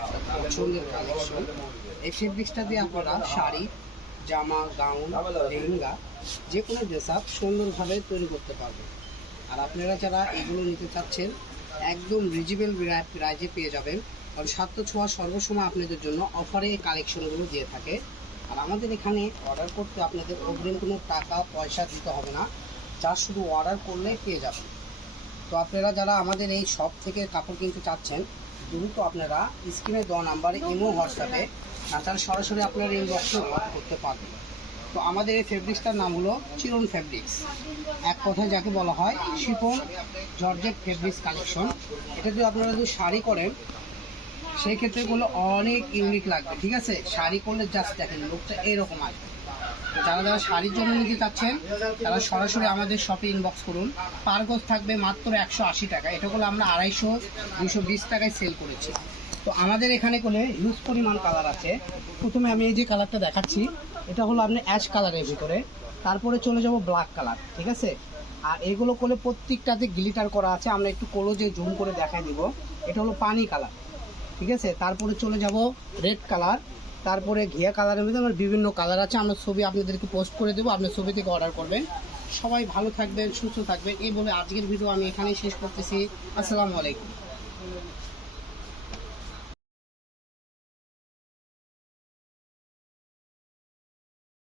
আপনাদের একটা পছন্দের কালেকশন। এই ফেব্রিক্সটা দিয়ে আপনারা শাড়ি, জামা, গাউন, লেহেঙ্গা যে কোনো ড্রেস আপ সুন্দরভাবে তৈরি করতে পারবেন। আর আপনারা যারা এগুলো নিতে চাচ্ছেন একদম রিজনেবল প্রাইজে পেয়ে যাবেন, কারণ সাত্য ছোঁয়া সর্বসময় আপনাদের জন্য অফারে এই কালেকশনগুলো দিয়ে থাকে। আর আমাদের এখানে অর্ডার করতে আপনাদের অগ্রিম কোনো টাকা পয়সা দিতে হবে না, যা শুধু অর্ডার করলে পেয়ে যাবেন। তো আপনারা যারা আমাদের এই শপ থেকে কাপড় কিনতে চাচ্ছেন, দ্রুত আপনারা স্ক্রিনে দেওয়া নাম্বারে ইমো, হোয়াটসঅ্যাপে তাছাড়া সরাসরি আপনারা ইনবক্সে অর্ডার করতে পারবেন। তো আমাদের এই ফেব্রিক্সটার নাম হলো চিরন ফেব্রিক্স, এক কথায় যাকে বলা হয় শিফন জর্জেট ফেব্রিক্স কালেকশন। এটা যদি আপনারা যদি শাড়ি করেন সেই ক্ষেত্রে এগুলো অনেক ইউনিক লাগবে, ঠিক আছে? শাড়ি করলে জাস্ট দেখেন লুকটা এরকম আসবে। যারা যারা শাড়ির জন্য নিতে চাচ্ছেন তারা সরাসরি আমাদের শপে ইনবক্স করুন। পার গজ থাকবে মাত্র 180 টাকা। এটা হলো আমরা 250 220 টাকায় সেল করেছি। তো আমাদের এখানে করে হিউজ পরিমাণ কালার আছে। প্রথমে আমি এই যে কালারটা দেখাচ্ছি, এটা হলো আপনি অ্যাশ কালারের ভিতরে, তারপরে চলে যাব ব্ল্যাক কালার, ঠিক আছে? আর এগুলো করে প্রত্যেকটাতে গ্লিটার করা আছে। আমরা একটু ক্লোজে জুম করে দেখাই দিব। এটা হলো পানি কালার, ঠিক আছে? তারপরে চলে যাব রেড কালার, তারপরে ঘিয়া কালারের মধ্যে আমার বিভিন্ন কালার আছে। আমরা ছবি আপনাদেরকে পোস্ট করে দেবো, আপনি ছবি থেকে অর্ডার করবেন। সবাই ভালো থাকবেন, সুস্থ থাকবেন, এই বলে আজকের ভিডিও আমি এখানেই শেষ করতেছি। আসসালামু আলাইকুম।